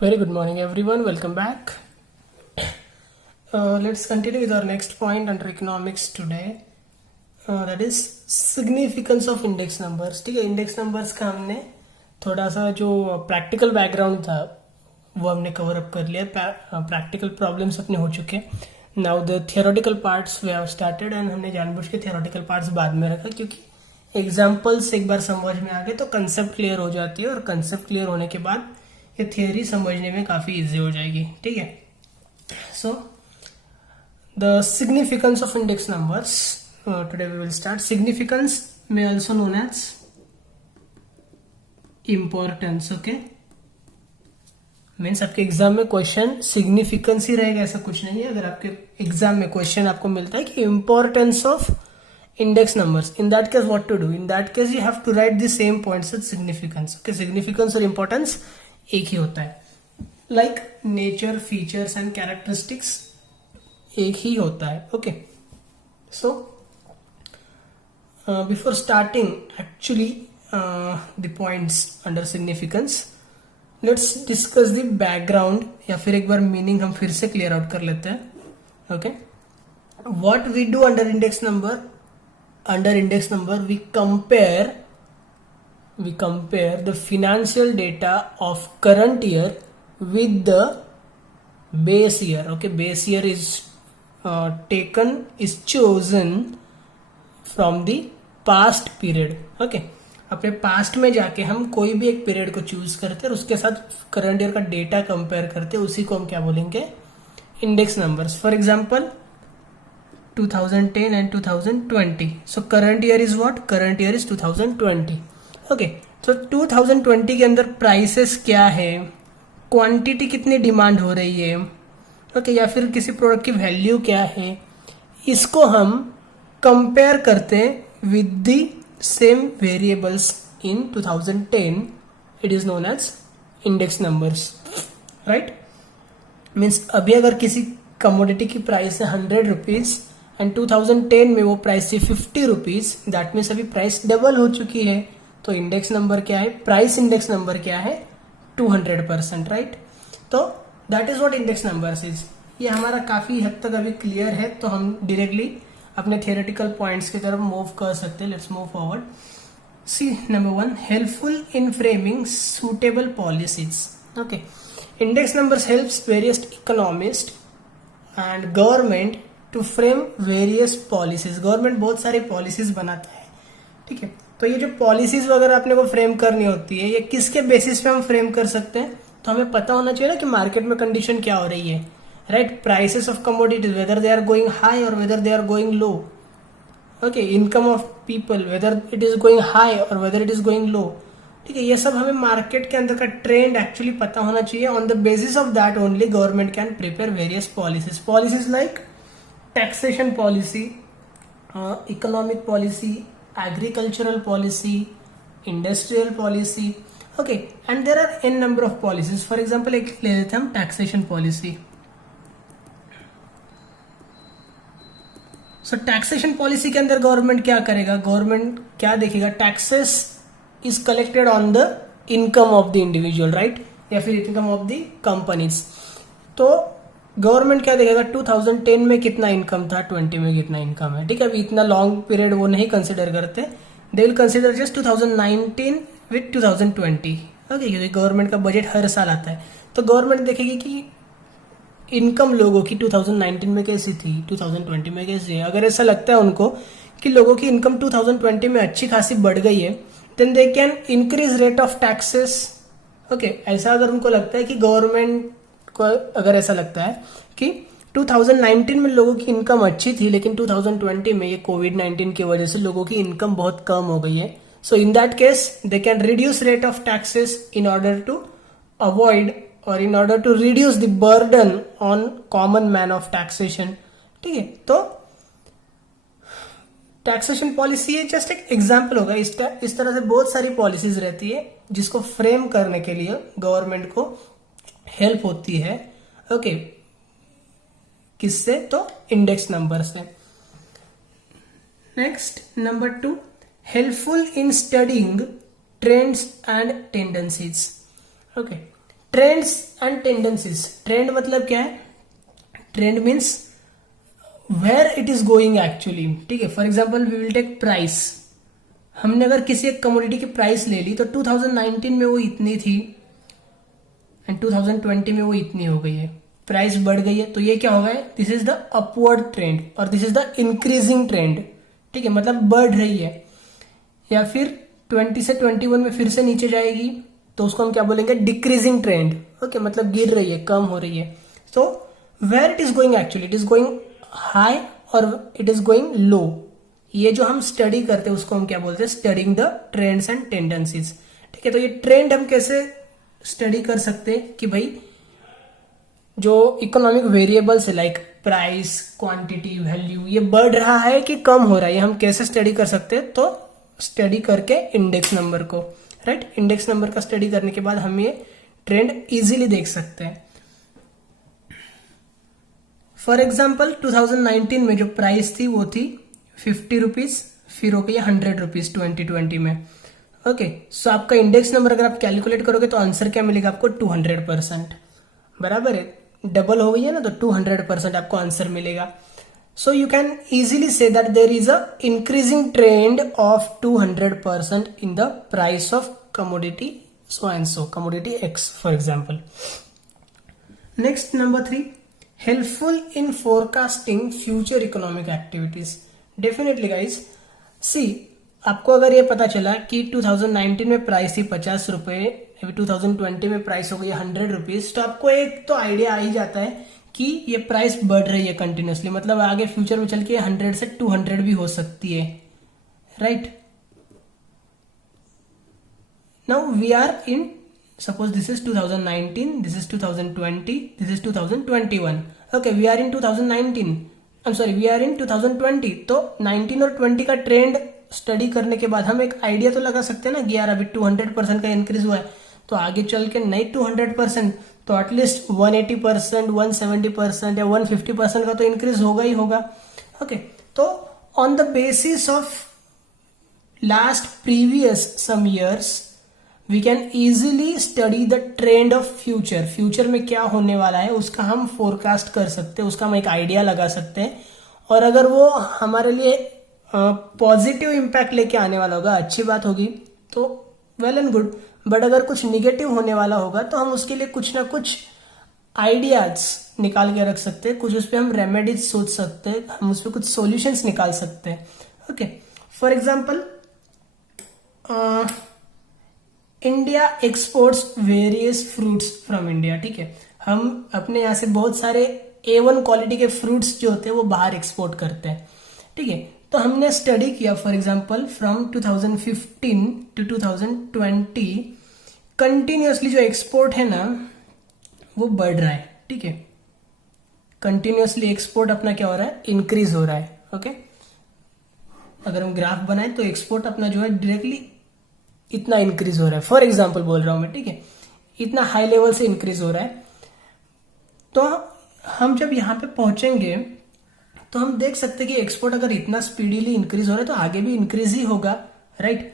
Very good morning, everyone. Welcome back. Let's continue with our next point under economics today. That is significance of index numbers. ठीक है, index numbers का हमने थोड़ा सा जो practical background था वो हमने कवर अप कर लिया. प्रैक्टिकल प्रॉब्लम्स अपने हो चुके. Now the theoretical parts we have started and हमने जानबूझ के थियोरेटिकल पार्ट्स बाद में रखा क्योंकि एग्जाम्पल्स एक बार समझ में आ गए तो कंसेप्ट क्लियर हो जाती है और कंसेप्ट क्लियर होने के बाद ये थियोरी समझने में काफी इजी हो जाएगी. ठीक है. So the significance of index numbers today we will start. Significance में also known as importance. Okay, means आपके एग्जाम में क्वेश्चन सिग्निफिकेंस ही रहेगा ऐसा कुछ नहीं है. अगर आपके एग्जाम में क्वेश्चन आपको मिलता है कि importance of index numbers, in that case what to do? In that case you have to write the same points with significance. Okay, significance और importance एक ही होता है. Like nature, features and characteristics एक ही होता है. Okay, so before starting actually the points under significance, let's discuss the background या फिर एक बार meaning हम फिर से clear out कर लेते हैं. Okay, what we do under index number? Under index number we compare the financial data of current year with the base year. Okay, base year is chosen from the past period. Okay, अपने past में जाके हम कोई भी एक period को choose करते हैं और उसके साथ करंट ईयर का डेटा कंपेयर करते हैं. उसी को हम क्या बोलेंगे? Index numbers. For example 2010 and 2020. So current year is what? Current year is 2020. Okay. So 2020 के अंदर प्राइसेस क्या है, क्वांटिटी कितनी डिमांड हो रही है, ओके, या फिर किसी प्रोडक्ट की वैल्यू क्या है, इसको हम कंपेयर करते हैं with the same variables in 2010. It is known as index numbers. Right, means अभी अगर किसी कमोडिटी की प्राइस है 100 रुपीज एंड 2010 में वो प्राइस थी 50 रुपीज, दैट मीन्स अभी प्राइस डबल हो चुकी है. तो इंडेक्स नंबर क्या है? प्राइस इंडेक्स नंबर क्या है? 200%. राइट, तो that is what index numbers is. ये हमारा काफी हद तक अभी क्लियर है तो हम डायरेक्टली अपने थियोरेटिकल पॉइंट्स की तरफ मूव कर सकते हैं. Let's move forward. See number 1, helpful in framing suitable policies. Okay, index numbers helps various economist and government to frame various policies. Government बहुत सारी पॉलिसीज बनाता है. ठीक है, तो ये जो पॉलिसीज वगैरह अपने को फ्रेम करनी होती है ये किसके बेसिस पे हम फ्रेम कर सकते हैं? तो हमें पता होना चाहिए ना कि मार्केट में कंडीशन क्या हो रही है. Right, prices of commodities, whether they are going high और whether they are going low. Okay, income of people, whether it is going high और whether it is going low. ठीक है, ये सब हमें मार्केट के अंदर का ट्रेंड एक्चुअली पता होना चाहिए. On the basis of that only government can prepare various policies. Policies like taxation policy, economic policy, agricultural policy, industrial policy. Okay, and there are n number of policies. For example, एक ले लेते हैं हम taxation policy. So taxation policy के अंदर government क्या करेगा? Government क्या देखेगा? Taxes is collected on the income of the individual, right, या फिर इनकम ऑफ द कंपनीज. तो गवर्नमेंट क्या देखेगा? 2010 में कितना इनकम था, 20 में कितना इनकम है. ठीक है, अभी इतना लॉन्ग पीरियड वो नहीं कंसिडर करते. They will consider just 2019 with 2020. Okay, क्योंकि गवर्नमेंट का बजट हर साल आता है तो गवर्नमेंट देखेगी कि इनकम लोगों की 2019 में कैसी थी, 2020 में कैसी है. अगर ऐसा लगता है उनको कि लोगों की इनकम 2020 में अच्छी खासी बढ़ गई है, then they can increase rate of taxes. Okay, ऐसा अगर उनको लगता है कि गवर्नमेंट को अगर ऐसा लगता है कि 2019 में लोगों की इनकम अच्छी थी लेकिन 2020 में ये कोविड-19 की वजह से लोगों की इनकम बहुत कम हो गई है, so in that case they can reduce rate of taxes in order to avoid और in order to reduce the burden on common man of taxation. ठीक है, तो टैक्सेशन पॉलिसी जस्ट एक एग्जाम्पल होगा. इस तरह से बहुत सारी पॉलिसीज रहती है जिसको फ्रेम करने के लिए गवर्नमेंट को हेल्प होती है. ओके, किससे? तो इंडेक्स नंबर से. Next, number 2, helpful in studying trends and tendencies. Okay, trends and tendencies. Trend मतलब क्या है? Trend means where it is going actually, ठीक है। For example we will take price. हमने अगर किसी एक कमोडिटी की प्राइस ले ली तो 2019 में वो इतनी थी एंड 2020 में वो इतनी हो गई है, प्राइस बढ़ गई है, तो ये क्या होगा? This is the upward trend और this is the increasing trend, ठीक है, मतलब बढ़ रही है। या फिर 20 से 21 में फिर से नीचे जाएगी तो उसको हम क्या बोलेंगे? डिक्रीजिंग ट्रेंड, ओके, मतलब गिर रही है, कम हो रही है। So where it is going actually, it is going high और इट इज गोइंग लो। ये जो हम स्टडी करते हैं उसको हम क्या बोलते हैं? Studying the trends and tendencies, ठीक है। तो ये ट्रेंड हम कैसे स्टडी कर सकते हैं कि भाई जो इकोनॉमिक वेरिएबल्स है लाइक प्राइस, क्वांटिटी, वैल्यू, ये बढ़ रहा है कि कम हो रहा है, ये हम कैसे स्टडी कर सकते हैं? तो स्टडी करके इंडेक्स नंबर को, राइट, इंडेक्स नंबर का स्टडी करने के बाद हम ये ट्रेंड इजीली देख सकते हैं। फॉर एग्जाम्पल 2019 में जो प्राइस थी वो थी 50 रुपीज, फिर हो गई 100 रुपीज 2020 में, ओके। सो आपका इंडेक्स नंबर अगर आप कैलकुलेट करोगे तो आंसर क्या मिलेगा आपको? 200%, बराबर है, डबल हो गई है ना, तो 200% आपको आंसर मिलेगा। So you can easily see that there is a increasing trend of 200% in the price of commodity so and so, commodity X for example. Next, number 3, helpful in forecasting future economic activities. Definitely guys, see, आपको अगर ये पता चला कि 2019 में price थी 50 रुपए, अभी 2020 में प्राइस हो गई 100 रुपीज, तो आपको एक तो आइडिया आ ही जाता है कि ये प्राइस बढ़ रही है कंटिन्यूसली, मतलब आगे फ्यूचर में चल के 100 से 200 भी हो सकती है, right. Now we are in, suppose this is 2019, this is 2020, this is 2021. Okay, we are in 2019. I'm sorry, we are in 2020. तो 19 और 20 का ट्रेंड स्टडी करने के बाद हम एक आइडिया तो लगा सकते हैं ना कि यार अभी 200% का इंक्रीज हुआ है, तो आगे चल के नहीं 200% तो एटलीस्ट 180%, 170% या 150% का तो इंक्रीज होगा ही होगा, ओके। तो on the basis of last previous some years we can easily study the trend of future. Future में क्या होने वाला है उसका हम फोरकास्ट कर सकते हैं, उसका हम एक आइडिया लगा सकते हैं, और अगर वो हमारे लिए पॉजिटिव इम्पैक्ट लेके आने वाला होगा, अच्छी बात होगी, तो वेल एंड गुड। बट अगर कुछ निगेटिव होने वाला होगा तो हम उसके लिए कुछ ना कुछ आइडियाज निकाल के रख सकते हैं, कुछ उस पर हम रेमेडीज सोच सकते हैं, हम उस पर कुछ सॉल्यूशंस निकाल सकते हैं, okay. For example India exports various fruits from India, ठीक है, हम अपने यहाँ से बहुत सारे A1 क्वालिटी के फ्रूट्स जो होते हैं वो बाहर एक्सपोर्ट करते हैं, ठीक है। तो हमने स्टडी किया for example from 2015 to 2020 continuously जो एक्सपोर्ट है ना वो बढ़ रहा है, ठीक है, कंटिन्यूसली एक्सपोर्ट अपना क्या हो रहा है? इंक्रीज हो रहा है, ओके। अगर हम ग्राफ बनाए तो एक्सपोर्ट अपना जो है डायरेक्टली इतना इंक्रीज हो रहा है, फॉर एग्जाम्पल बोल रहा हूं मैं, ठीक है, इतना हाई लेवल से इंक्रीज हो रहा है। तो हम जब यहां पे पहुंचेंगे तो हम देख सकते हैं कि एक्सपोर्ट अगर इतना स्पीडीली इंक्रीज हो रहा है तो आगे भी इंक्रीज ही होगा, राइट।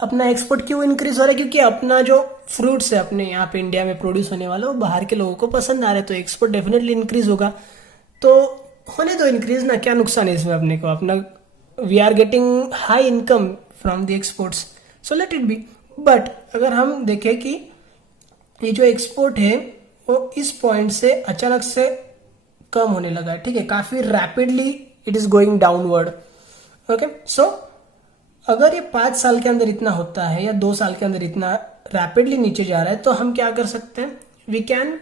अपना एक्सपोर्ट क्यों इंक्रीज हो रहा है? क्योंकि अपना जो फ्रूट्स है अपने यहाँ पे इंडिया में प्रोड्यूस होने वाला वो बाहर के लोगों को पसंद आ रहा है, तो एक्सपोर्ट डेफिनेटली इंक्रीज होगा। तो होने दो इंक्रीज ना, क्या नुकसान है इसमें अपने को? अपना we are getting high income from the exports, so let it be. But अगर हम देखें कि ये जो एक्सपोर्ट है वो इस पॉइंट से अचानक से कम होने लगा है, ठीक है, काफी rapidly it is going downward, okay. So अगर ये 5 साल के अंदर इतना होता है या 2 साल के अंदर इतना रैपिडली नीचे जा रहा है, तो हम क्या कर सकते हैं? We can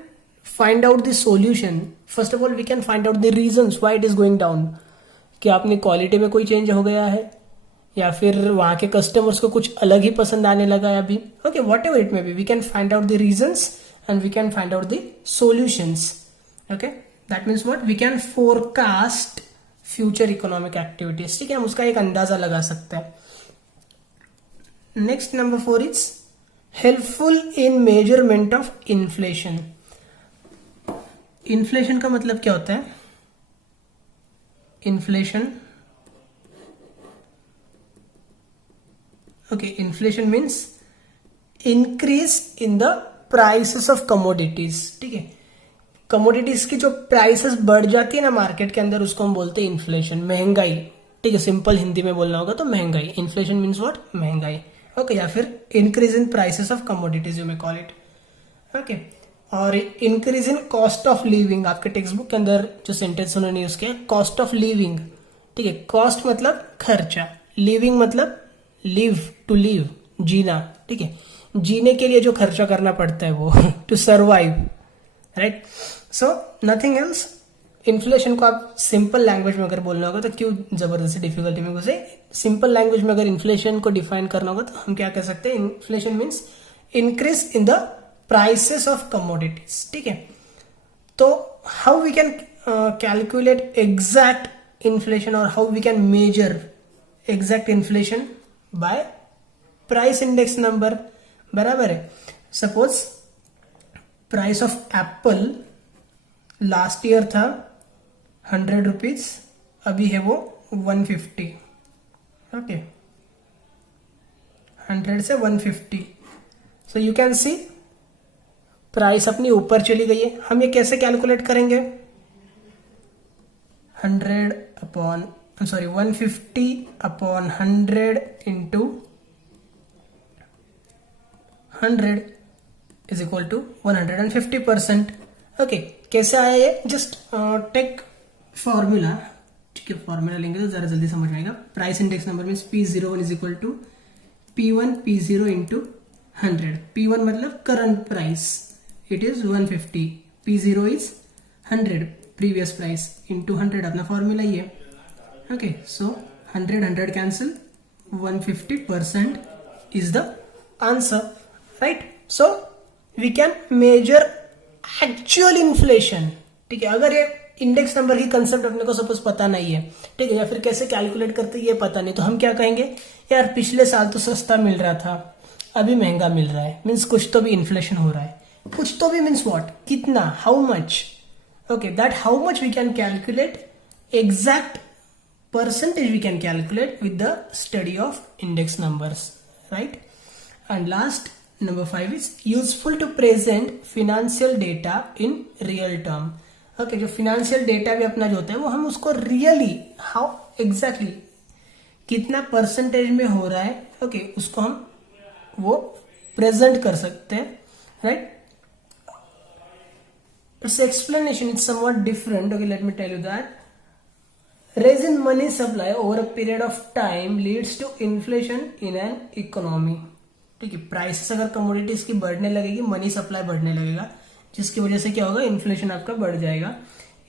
find out the solution. First of all we can find out the reasons why it is going down. क्या अपनी क्वालिटी में कोई चेंज हो गया है, या फिर वहां के कस्टमर्स को कुछ अलग ही पसंद आने लगा है अभी, okay, whatever it may be, we can find out the reasons and we can find out the solutions, okay. That means what? We can forecast future economic activities, ठीक है, हम उसका एक अंदाजा लगा सकते हैं। Next number 4 is helpful in measurement of inflation. Inflation का मतलब क्या होता है? Inflation, okay, inflation means increase in the prices of commodities, ठीक है। कमोडिटीज की जो प्राइसेस बढ़ जाती है ना मार्केट के अंदर, उसको हम बोलते हैं इन्फ्लेशन, महंगाई, ठीक है। सिंपल हिंदी में बोलना होगा तो महंगाई, इन्फ्लेशन मीन्स व्हाट, महंगाई, ओके। या फिर increase in prices of commodities you may call it, okay. और increase in cost of living, आपके टेक्स्ट बुक के अंदर जो सेंटेंस उन्होंने यूज किया, कॉस्ट ऑफ लिविंग, ठीक है। कॉस्ट मतलब खर्चा, लिविंग मतलब लिव, टू लिव, जीना, ठीक है। जीने के लिए जो खर्चा करना पड़ता है वो to survive, right. So nothing else. Inflation को आप सिंपल लैंग्वेज में अगर बोलना होगा तो क्यों जबरदस्ती डिफिकल्टी में घुसे, सिंपल लैंग्वेज में अगर इन्फ्लेशन को डिफाइन करना होगा तो हम क्या कह सकते हैं, inflation means increase in the prices of commodities, ठीक है। तो how we can calculate exact inflation और how we can measure exact inflation, by price index number, बराबर है। Suppose price of apple last year था 100 रुपीज, अभी है वो 150, ओके। 100 से 150, सो यू कैन सी प्राइस अपनी ऊपर चली गई है। हम ये कैसे कैलकुलेट करेंगे, 150 upon 100 into 100 is equal to 150%, okay. कैसे आया ये, जस्ट टेक फॉर्मूला, ठीक है। फॉर्मूला लेंगे तो जरा जल्दी समझ में आएगा। Price index number means P01 is equal to P1 P0 into 100। P1 मतलब current price, it is 150, P0 is 100 previous price into 100, अपना फॉर्मूला ये, okay. So 100 cancel, 150% is the answer, right. So we can measure actual inflation, ठीक है। अगर ये index number की concept अपने को सपोज पता नहीं है, ठीक है, या फिर कैसे कैलकुलेट करते ये पता नहीं, तो हम क्या कहेंगे, यार पिछले साल तो सस्ता मिल रहा था, अभी महंगा मिल रहा है, मीन्स कुछ तो भी इन्फ्लेशन हो रहा है। कुछ तो भी मीन्स व्हाट, कितना, how much, okay. That how much we can calculate, exact percentage we can calculate with the study of index numbers, right? And last, number 5 is useful to present financial data in real term, okay। जो financial data भी अपना जो होता है वो हम उसको really how exactly कितना परसेंटेज में हो रहा है, okay, उसको हम वो present कर सकते हैं, right? Its explanation is somewhat different, okay, let me tell you that. Rise in money supply over a period of time leads to inflation in an economy, ठीक है। प्राइसेस अगर कमोडिटीज की बढ़ने लगेगी, मनी सप्लाई बढ़ने लगेगा, जिसकी वजह से क्या होगा, इन्फ्लेशन आपका बढ़ जाएगा।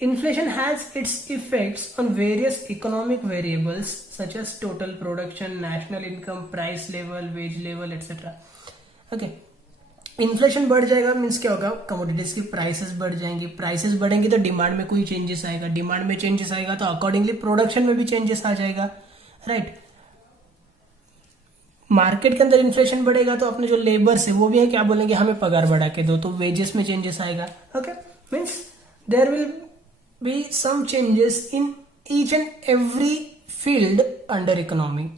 Inflation has its effects on various economic variables such as total production, national income, price level, wage level etcetera, okay. Inflation बढ़ जाएगा मीन्स क्या होगा, कमोडिटीज की प्राइसेस बढ़ जाएंगी, प्राइसेस बढ़ेंगी तो डिमांड में कोई चेंजेस आएगा, डिमांड में चेंजेस आएगा तो अकॉर्डिंगली प्रोडक्शन में भी चेंजेस आ जाएगा, राइट। मार्केट के अंदर इन्फ्लेशन बढ़ेगा तो अपने जो लेबर्स है वो भी है क्या बोलेंगे, हमें पगार बढ़ा के दो, तो वेजेस में चेंजेस आएगा, okay. Means there will be some changes in each and every field under economy.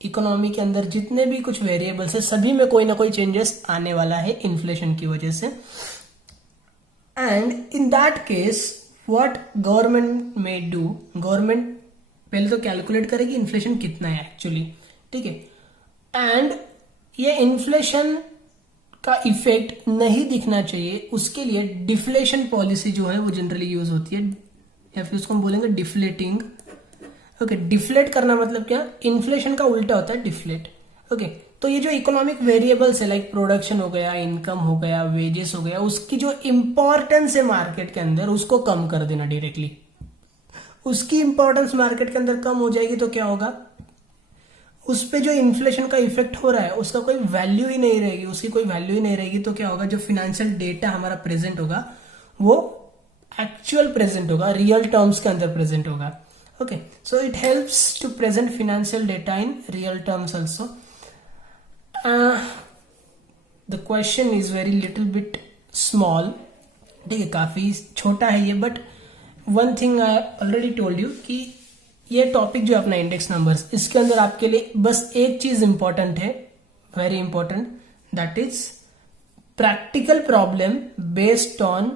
Economy के अंदर जितने भी कुछ वेरिएबल्स है सभी में कोई ना कोई चेंजेस आने वाला है इन्फ्लेशन की वजह से। And in that case what government में डू, गवर्नमेंट पहले तो कैलकुलेट करेगी इन्फ्लेशन कितना है एक्चुअली, ठीक है। एंड ये इन्फ्लेशन का इफेक्ट नहीं दिखना चाहिए, उसके लिए डिफ्लेशन पॉलिसी जो है वो जनरली यूज होती है, या फिर उसको हम बोलेंगे डिफ्लेटिंग, ओके। डिफ्लेट करना मतलब क्या, इन्फ्लेशन का उल्टा होता है डिफ्लेट, ओके। तो ये जो इकोनॉमिक वेरिएबल्स है लाइक प्रोडक्शन हो गया, इनकम हो गया, वेजेस हो गया, उसकी जो इंपॉर्टेंस है मार्केट के अंदर उसको कम कर देना डायरेक्टली। उसकी इंपॉर्टेंस मार्केट के अंदर कम हो जाएगी तो क्या होगा, उस पे जो इन्फ्लेशन का इफेक्ट हो रहा है उसका कोई वैल्यू ही नहीं रहेगी, उसकी कोई वैल्यू ही नहीं रहेगी, तो क्या होगा, जो फिनेंशियल डेटा हमारा प्रेजेंट होगा वो एक्चुअल प्रेजेंट होगा, रियल टर्म्स के अंदर प्रेजेंट होगा, okay। So it helps to present financial data in real terms also। The question is very little bit small, ठीक है, काफी छोटा है ये, but one thing I already told you कि ये टॉपिक जो अपना इंडेक्स नंबर्स, इसके अंदर आपके लिए बस एक चीज इंपॉर्टेंट है, very important, that is practical problem based on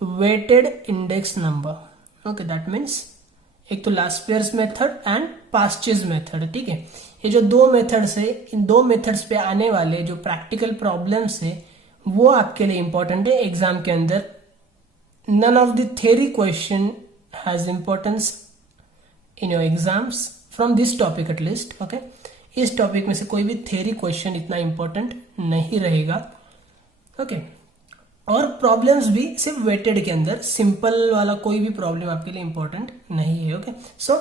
weighted index number. Okay, that means एक तो last pairs method and Paasche's method, ठीक है। ये जो दो मेथड्स है, इन दो मेथड्स पे आने वाले जो प्रैक्टिकल प्रॉब्लम्स है वो आपके लिए इंपॉर्टेंट है एग्जाम के अंदर। None of the theory question has importance in your exams from this topic at least, okay. इस टॉपिक में से कोई भी थ्योरी क्वेश्चन इतना इंपॉर्टेंट नहीं रहेगा, ओके। और प्रॉब्लम्स भी सिर्फ वेटेड के अंदर, सिंपल वाला कोई भी प्रॉब्लम आपके लिए इंपॉर्टेंट नहीं है, okay. So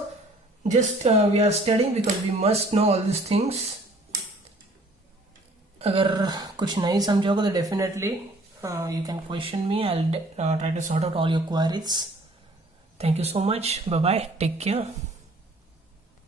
just we are studying because we must know all this things. अगर कुछ नहीं समझोगे तो definitely you can question me, I will try to sort out all your queries. Thank you so much, bye bye, take care.